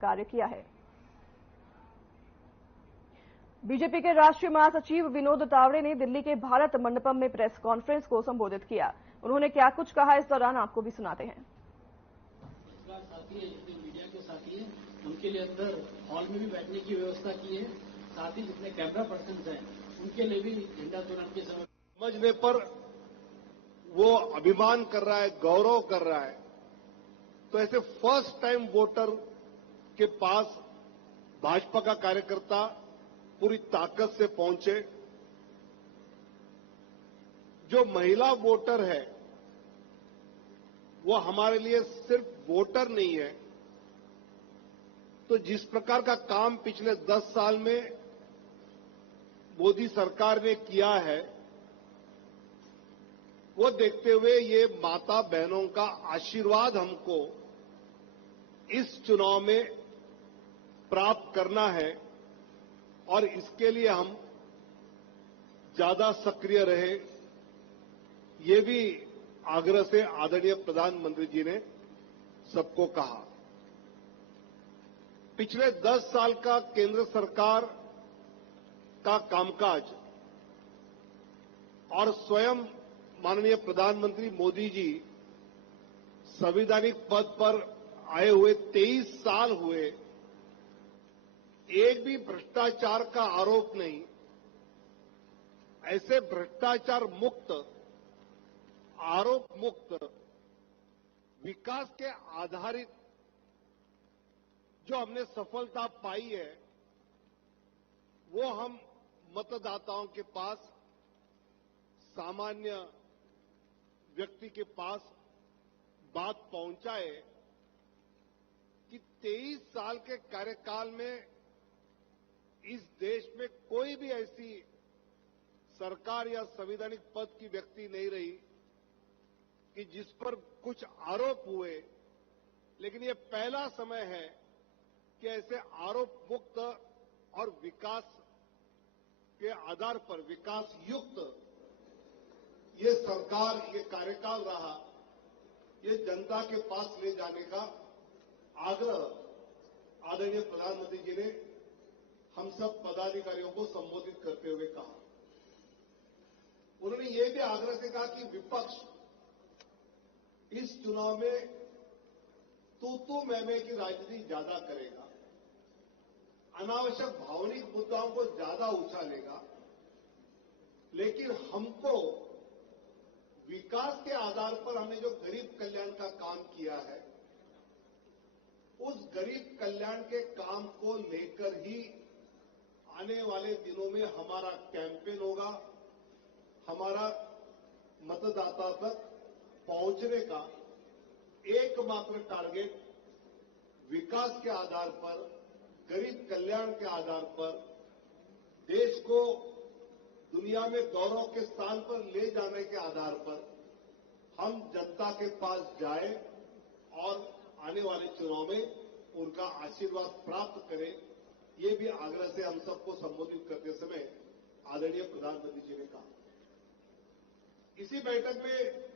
कार्य किया है। बीजेपी के राष्ट्रीय महासचिव विनोद तावड़े ने दिल्ली के भारत मंडपम में प्रेस कॉन्फ्रेंस को संबोधित किया। उन्होंने क्या कुछ कहा, इस दौरान आपको भी सुनाते हैं। साथी है, जितने मीडिया के साथी हैं, उनके लिए अंदर हॉल में भी बैठने की व्यवस्था की है। साथ ही जितने कैमरा पर्सन हैं, उनके लिए भी झंडा तोरण के समय समझने पर वो अभिमान कर रहा है, गौरव कर रहा है। तो ऐसे फर्स्ट टाइम वोटर के पास भाजपा का कार्यकर्ता पूरी ताकत से पहुंचे। जो महिला वोटर है वो हमारे लिए सिर्फ वोटर नहीं है। तो जिस प्रकार का काम पिछले 10 साल में मोदी सरकार ने किया है, वो देखते हुए ये माता बहनों का आशीर्वाद हमको इस चुनाव में प्राप्त करना है और इसके लिए हम ज्यादा सक्रिय रहे, ये भी आग्रह से आदरणीय प्रधानमंत्री जी ने सबको कहा। पिछले 10 साल का केंद्र सरकार का कामकाज और स्वयं माननीय प्रधानमंत्री मोदी जी संवैधानिक पद पर आए हुए 23 साल हुए, एक भी भ्रष्टाचार का आरोप नहीं। ऐसे भ्रष्टाचार मुक्त, आरोप मुक्त, विकास के आधारित जो हमने सफलता पाई है, वो हम मतदाताओं के पास, सामान्य व्यक्ति के पास बात पहुंचाए कि 23 साल के कार्यकाल में इस देश में कोई भी ऐसी सरकार या संवैधानिक पद की व्यक्ति नहीं रही कि जिस पर कुछ आरोप हुए, लेकिन ये पहला समय है कि ऐसे आरोप मुक्त और विकास के आधार पर विकास युक्त ये सरकार, ये कार्यकाल रहा। ये जनता के पास ले जाने का आग्रह आदरणीय प्रधानमंत्री जी ने हम सब पदाधिकारियों को संबोधित करते हुए कहा। उन्होंने ये भी आग्रह से कहा कि विपक्ष इस चुनाव में तू मैं की राजनीति ज्यादा करेगा, अनावश्यक भावनिक मुद्दाओं को ज्यादा उछालेगा, लेकिन हमको विकास के आधार पर हमने जो गरीब कल्याण का काम किया है, उस गरीब कल्याण के काम को लेकर ही आने वाले दिनों में हमारा कैंपेन होगा। हमारा मतदाता तक पहुंचने का एकमात्र टारगेट विकास के आधार पर, गरीब कल्याण के आधार पर, देश को दुनिया में गौरव के स्थान पर ले जाने के आधार पर हम जनता के पास जाए और आने वाले चुनाव में उनका आशीर्वाद प्राप्त करें, ये भी आग्रह से हम सबको संबोधित करते समय आदरणीय प्रधानमंत्री जी ने कहा। इसी बैठक में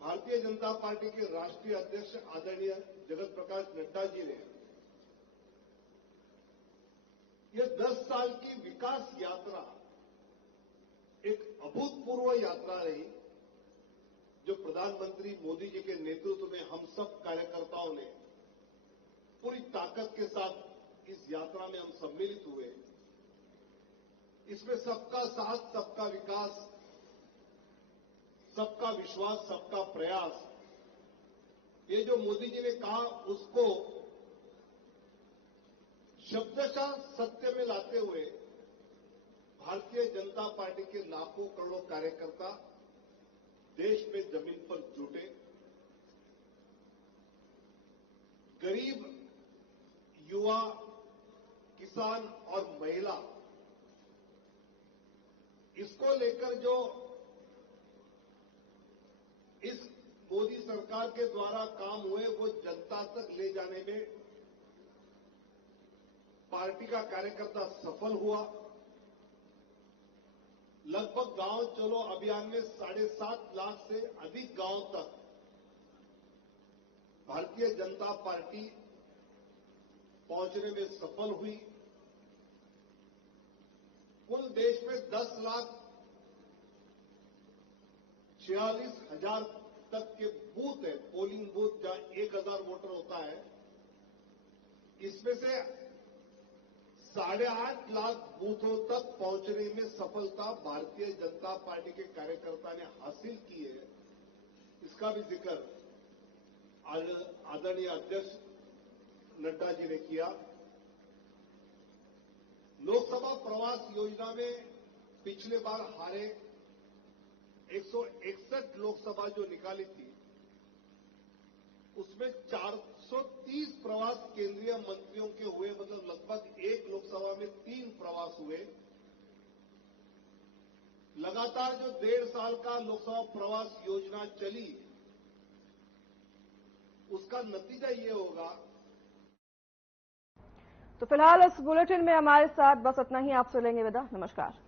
भारतीय जनता पार्टी के राष्ट्रीय अध्यक्ष आदरणीय जगत प्रकाश नड्डा जी ने यह 10 साल की विकास यात्रा एक अभूतपूर्व यात्रा रही, जो प्रधानमंत्री मोदी जी के नेतृत्व में हम सब कार्यकर्ताओं ने पूरी ताकत के साथ इस यात्रा में हम सम्मिलित हुए। इसमें सबका साथ, सबका विकास, सबका विश्वास, सबका प्रयास, ये जो मोदी जी ने कहा उसको शब्दशः सत्य में लाते हुए भारतीय जनता पार्टी के लाखों करोड़ों कार्यकर्ता देश में जमीन पर जुटे। गरीब, युवा, किसान और महिला, इसको लेकर जो इस मोदी सरकार के द्वारा काम हुए वो जनता तक ले जाने में पार्टी का कार्यकर्ता सफल हुआ। लगभग गांव चलो अभियान में 7.5 लाख से अधिक गांव तक भारतीय जनता पार्टी पहुंचने में सफल हुई। कुल देश में 10,46,000 तक के बूथ है, पोलिंग बूथ जहां 1,000 वोटर होता है। इसमें से 8.5 लाख बूथों तक पहुंचने में सफलता भारतीय जनता पार्टी के कार्यकर्ता ने हासिल की है। इसका भी जिक्र आदरणीय अध्यक्ष नड्डा जी ने किया। लोकसभा प्रवास योजना में पिछले बार हारे 161 लोकसभा जो निकाली थी, उसमें 430 प्रवास केंद्रीय मंत्रियों के हुए, मतलब लगभग एक लोकसभा में 3 प्रवास हुए। लगातार जो 1.5 साल का लोकसभा प्रवास योजना चली, उसका नतीजा ये होगा। तो फिलहाल इस बुलेटिन में हमारे साथ बस इतना ही। आपसे लेंगे विदा। नमस्कार।